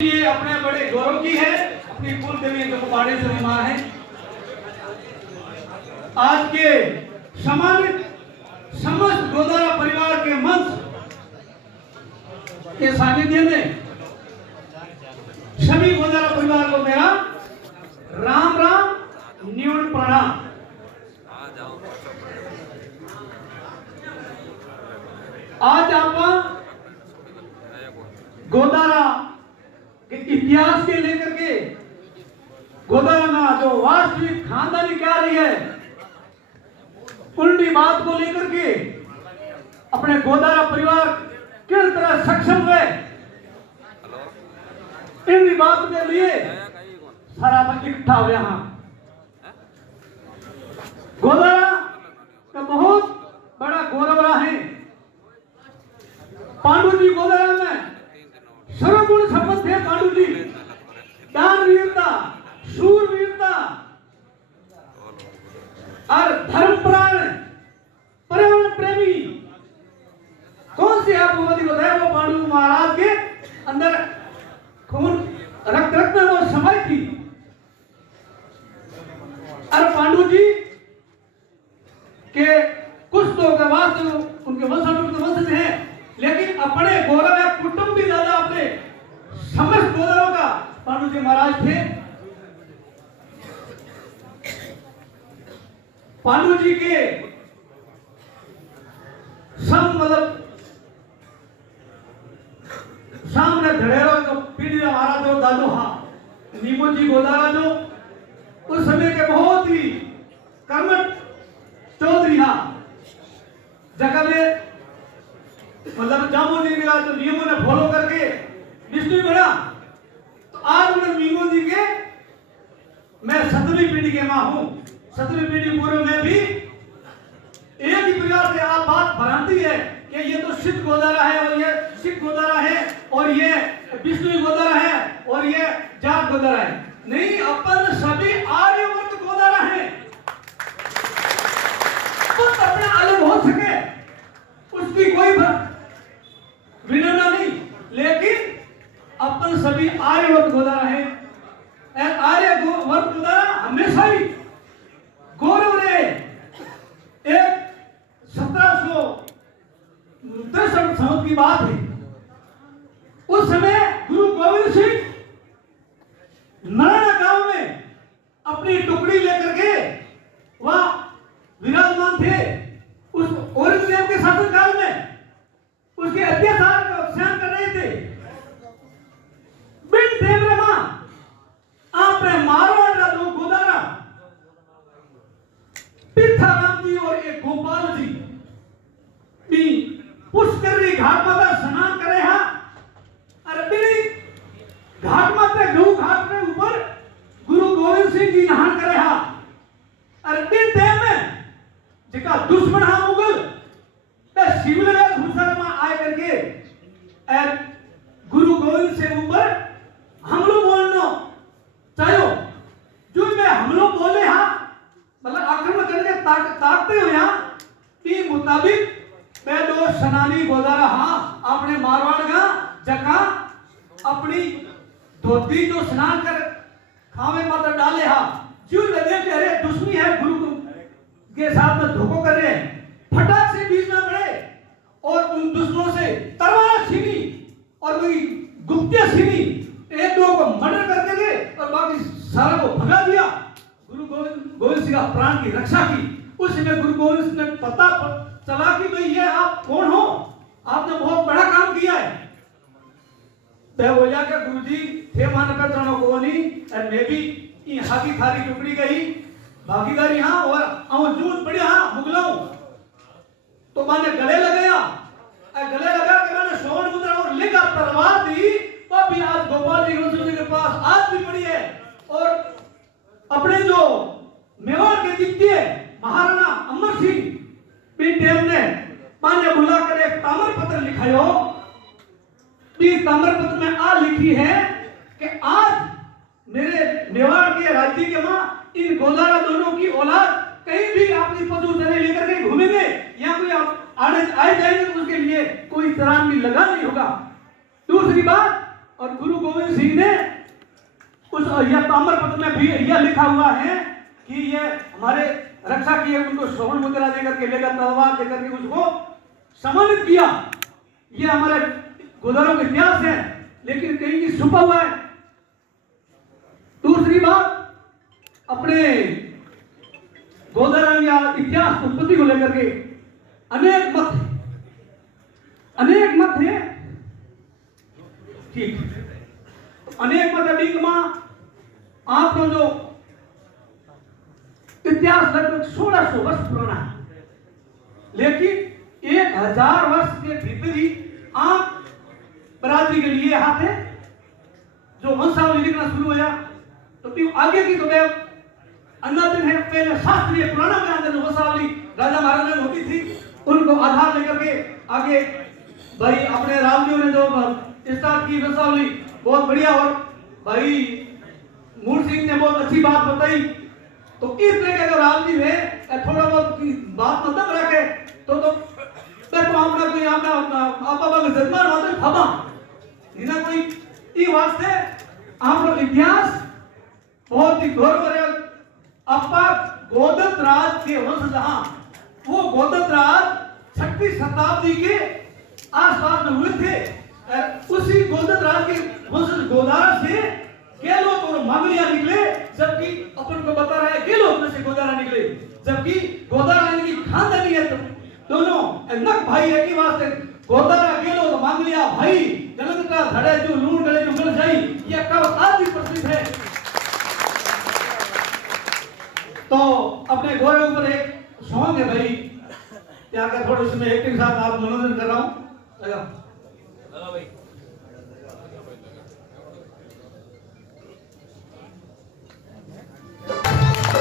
ये अपने बड़े गौरव की है, अपनी कुल देवी जो कुमारी से मां है। आज के सम्मानित समस्त गोदारा परिवार के मंच के सानिध्य में सभी गोदारा परिवार को मेरा राम राम न्यून प्रणाम। आज आप गोदारा के इतिहास के लेकर के गोदारा में जो वास्तविक खानदानी क्या रही है उनकी बात को लेकर के अपने गोदारा परिवार किस तरह सक्षम हुए इन बात के लिए सारा इकट्ठा हो यहाँ। गोदारा का बहुत बड़ा गौरव रहा है। पांडु जी गोदारा में सर्वगुण संपन्न थे। पांडु जी दान वीरता, शूरवीरता और धर्मप्राण, पर्यावरण प्रेमी। कौन सी आप उपाधि बताया वो पांडु महाराज के अंदर खून रक्त रक्त में वो समय थी। और पांडु जी के कुछ तो के वास्तव उनके वंशज हैं, लेकिन अपने गौरव या कुटुंब भी ज्यादा अपने समस्त गौरवों का पांडु जी महाराज थे। पांडु जी के सामने धड़ेरो जो पीढ़ी महाराज जो दादो नीमू जी गोदारा जो उस समय के बहुत ही कर्मठ चौधरी जगह में मतलब जामो जी मिला तो नियमों ने फॉलो करके विष्णु बना। तो आज मैं मीमो जी के मैं 7वीं पीढ़ी के मां हूं। 7वीं पीढ़ी पूर्व में भी एक ही परिवार से आप बात भ्रांति है कि ये तो सिद्ध गोदारा है और ये सिख गोदारा है और ये विष्णु गोदारा है और ये जाट गोदारा है। नहीं, अपन सभी आर्यवर्त गोदारा है। तो अपने अलग हो सके उसकी कोई विनम्रता नहीं, लेकिन अपन सभी आर्यवर्त गोदारा है। आर्यवर्त गोदारा हमेशा ही गौरव रहे। एक 1763 की बात है। उस समय गुरु गोविंद सिंह नारायण गांव में अपनी टुकड़ी लेकर के वह विराजमान थे। उस औरंगजेब के शासनकाल में उसके अत्याचार का सहन कर रहे थे। बिन देवरमा आपने मारवाड़ का लोग गोदारा पिथाराम जी और एक गोपाल जी भी पुष्करनी घाट माता स्नान करे हैं। अरे घाट माता गौ घाट के ऊपर गुरु गोविंद सिंह जी नहान करे हैं। अरे दिन टाइम में जिका दुश्मन हा मुगल शिवलिंग घुसर में आए करके गुरु गोविंद से ऊपर हम लोग बोलना चाहो जो में हम लोग बोले हाँ मतलब आक्रमण करके ताकते हुए यहाँ के मुताबिक मैं दो सनानी गोदारा हाँ अपने मारवाड़ का जका अपनी धोती जो स्नान कर खावे मात्र डाले हाँ जो लगे कि अरे दुश्मनी है गुरु के साथ में धोखो कर रहे हैं। फटाक से बीच में पड़े और उन दुश्मनों से तलवार छीनी और वही गुप्त छीनी एक दो को मर्डर करके गए और बाकी सारा को भगा दिया। गुरु गोविंद सिंह का प्राण की रक्षा की। उस समय गुरु गोविंद सिंह ने पता चला कि भाई ये आप कौन हो, आपने बहुत बड़ा काम किया है। तो बोला कि गुरुजी थे मान पर चरणों को नहीं और मैं भी यहाँ की थारी टुकड़ी गई भागीदारी हाँ और जून पड़े हाँ मुगलाऊ तो मैंने गले लगाया। गले लगा के मैंने स्वर्ण मुद्रा और लेकर तलवार दी तो अभी आज गोपाल जी के पास आज भी पड़ी है। और अपने जो मेवाड़ के द्वितीय महाराणा अमर सिंह पीटीएम ने मान्य बुलाकर एक ताम्र पत्र लिखायो। ताम्र पत्र में आ लिखी है कि आज मेरे मेवाड़ के राज्य के मां इन गोदारा दोनों की औलाद कहीं भी अपनी पशु चने लेकर के घूमेंगे या कोई आए जाएंगे उसके लिए कोई तरह भी लगा नहीं होगा। दूसरी बात और गुरु गोविंद सिंह ने उस यह ताम्रपत्र में भी यह लिखा हुआ है कि ये हमारे रक्षा किए, उनको स्वर्ण मुद्रा देकर के लेकर तलवार देकर के उसको सम्मानित किया। ये हमारे गोदारों का इतिहास है, लेकिन कहीं की छुपा हुआ है। दूसरी बात, अपने गोदारंग या इतिहास उत्पत्ति को लेकर के अनेक मत है। ठीक, अनेक मत अभिगमा आपको जो इतिहास लगभग 1600 वर्ष पुराना है, लेकिन 1000 वर्ष के भीतर ही आप बरादरी के लिए यहाँ थे जो वंशावली लिखना शुरू हुआ। तो क्यों आगे की तो मैं अंदाजन है, पहले शास्त्रीय पुराना में अंदर वंशावली राजा महाराजा में होती थी, उनको आधार लेकर के आगे भाई अपने रामदेव ने जो स्टार्ट की वंशावली बहुत बढ़िया, और भाई मूल सिंह ने बहुत अच्छी बात बताई। तो इस तरह का जो रामदेव है थोड़ा बहुत बात मतलब रखे तो अपना कोई अपना आपा जजमान होता है फबा निना कोई ई वास्ते आपको इतिहास बहुत ही गौरव है। अपा गोदत राज के वंश जहां वो गोदत राज 6वीं शताब्दी के आसपास में हुए थे। उसी गोदत राज के वंश गोदारा से गेलोत और मांगलिया निकले, जबकि अपन को बता रहा है गेलोत में से गोदारा निकले, जबकि गोदारा इनकी खानदानी है। दोनों नक भाई है कि वास्ते गोदारा गेलोत मांगलिया भाई गलत का धड़े जो लूण गले जो मिल जाई, ये कब आदि प्रसिद्ध है। तो अपने गौरव पर एक सॉन्ग है भाई, यहाँ का थोड़ा इसमें एक्टिंग साथ आप मनोरंजन कर रहा हूँ।